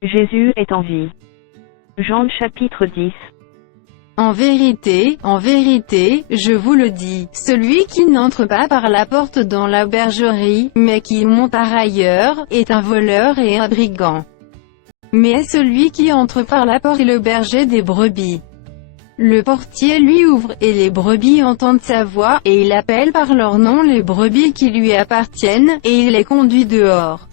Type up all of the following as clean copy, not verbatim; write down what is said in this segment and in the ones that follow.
Jésus est en vie. Jean chapitre 10. En vérité, je vous le dis, celui qui n'entre pas par la porte dans la bergerie, mais qui monte par ailleurs, est un voleur et un brigand. Mais celui qui entre par la porte est le berger des brebis. Le portier lui ouvre, et les brebis entendent sa voix, et il appelle par leur nom les brebis qui lui appartiennent, et il les conduit dehors.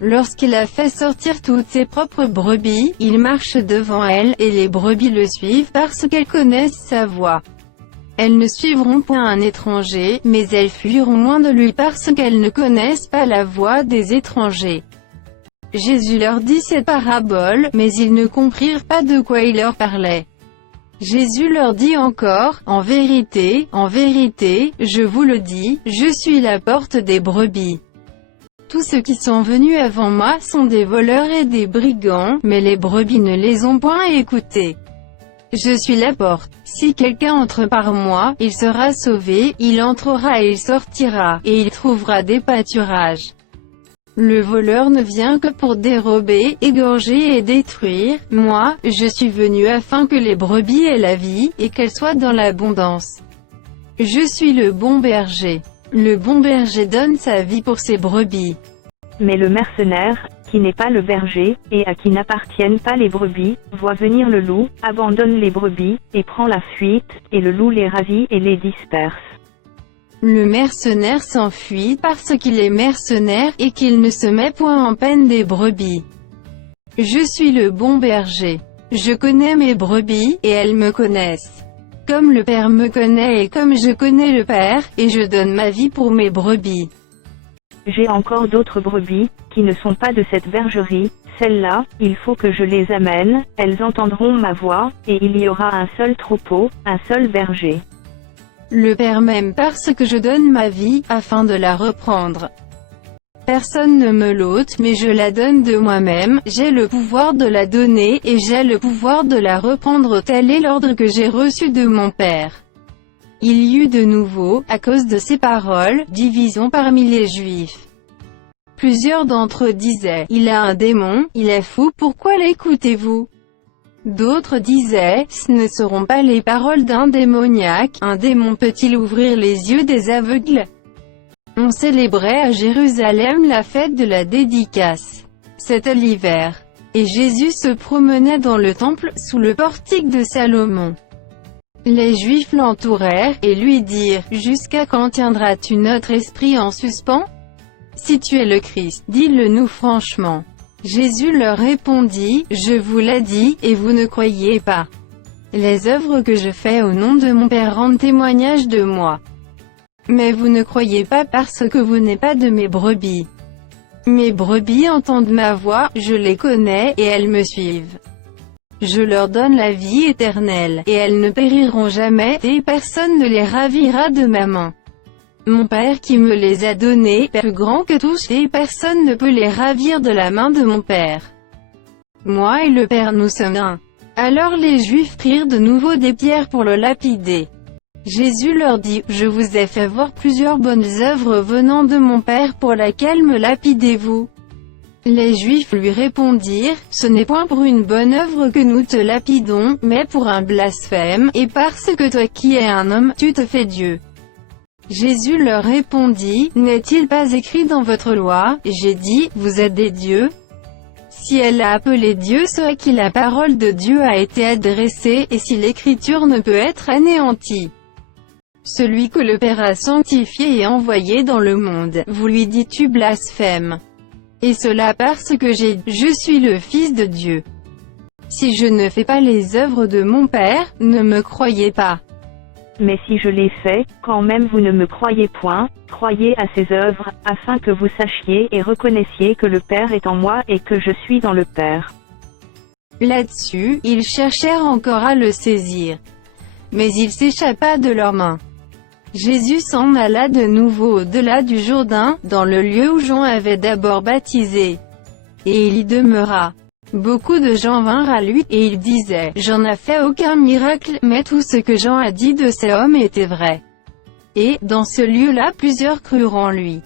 Lorsqu'il a fait sortir toutes ses propres brebis, il marche devant elles, et les brebis le suivent parce qu'elles connaissent sa voix. Elles ne suivront point un étranger, mais elles fuiront loin de lui parce qu'elles ne connaissent pas la voix des étrangers. Jésus leur dit cette parabole, mais ils ne comprirent pas de quoi il leur parlait. Jésus leur dit encore, en vérité, je vous le dis, je suis la porte des brebis. Tous ceux qui sont venus avant moi sont des voleurs et des brigands, mais les brebis ne les ont point écoutés. Je suis la porte. Si quelqu'un entre par moi, il sera sauvé, il entrera et il sortira, et il trouvera des pâturages. Le voleur ne vient que pour dérober, égorger et détruire. Moi, je suis venu afin que les brebis aient la vie, et qu'elles soient dans l'abondance. Je suis le bon berger. Le bon berger donne sa vie pour ses brebis. Mais le mercenaire, qui n'est pas le berger, et à qui n'appartiennent pas les brebis, voit venir le loup, abandonne les brebis, et prend la fuite, et le loup les ravit et les disperse. Le mercenaire s'enfuit parce qu'il est mercenaire et qu'il ne se met point en peine des brebis. Je suis le bon berger. Je connais mes brebis, et elles me connaissent. Comme le Père me connaît et comme je connais le Père, et je donne ma vie pour mes brebis. J'ai encore d'autres brebis, qui ne sont pas de cette bergerie, celles-là, il faut que je les amène, elles entendront ma voix, et il y aura un seul troupeau, un seul berger. Le Père m'aime parce que je donne ma vie, afin de la reprendre. Personne ne me l'ôte, mais je la donne de moi-même, j'ai le pouvoir de la donner, et j'ai le pouvoir de la reprendre, tel est l'ordre que j'ai reçu de mon Père. Il y eut de nouveau, à cause de ces paroles, division parmi les Juifs. Plusieurs d'entre eux disaient, « Il a un démon, il est fou, pourquoi l'écoutez-vous » D'autres disaient, « Ce ne seront pas les paroles d'un démoniaque, un démon peut-il ouvrir les yeux des aveugles ?» On célébrait à Jérusalem la fête de la dédicace. C'était l'hiver. Et Jésus se promenait dans le temple, sous le portique de Salomon. Les Juifs l'entourèrent, et lui dirent, « Jusqu'à quand tiendras-tu notre esprit en suspens? Si tu es le Christ, dis-le nous franchement. » Jésus leur répondit, « Je vous l'ai dit, et vous ne croyez pas. Les œuvres que je fais au nom de mon Père rendent témoignage de moi. Mais vous ne croyez pas parce que vous n'êtes pas de mes brebis. Mes brebis entendent ma voix, je les connais, et elles me suivent. Je leur donne la vie éternelle, et elles ne périront jamais, et personne ne les ravira de ma main. Mon Père qui me les a donnés est plus grand que tous, et personne ne peut les ravir de la main de mon Père. Moi et le Père nous sommes un. » Alors les Juifs prirent de nouveau des pierres pour le lapider. Jésus leur dit, « Je vous ai fait voir plusieurs bonnes œuvres venant de mon Père, pour laquelle me lapidez-vous » Les Juifs lui répondirent, « Ce n'est point pour une bonne œuvre que nous te lapidons, mais pour un blasphème, et parce que toi qui es un homme, tu te fais Dieu. » Jésus leur répondit, « N'est-il pas écrit dans votre loi, j'ai dit, vous êtes des dieux ?» Si elle a appelé Dieu ceux à qui la parole de Dieu a été adressée, et si l'écriture ne peut être anéantie. Celui que le Père a sanctifié et envoyé dans le monde, vous lui dites tu blasphèmes. Et cela parce que je suis le Fils de Dieu. Si je ne fais pas les œuvres de mon Père, ne me croyez pas. Mais si je les fais, quand même vous ne me croyez point, croyez à ces œuvres, afin que vous sachiez et reconnaissiez que le Père est en moi et que je suis dans le Père. » Là-dessus, ils cherchèrent encore à le saisir. Mais il s'échappa de leurs mains. Jésus s'en alla de nouveau au-delà du Jourdain, dans le lieu où Jean avait d'abord baptisé. Et il y demeura. Beaucoup de gens vinrent à lui, et ils disaient, « Jean n'a fait aucun miracle, mais tout ce que Jean a dit de ces hommes était vrai. » Et, dans ce lieu-là plusieurs crurent en lui.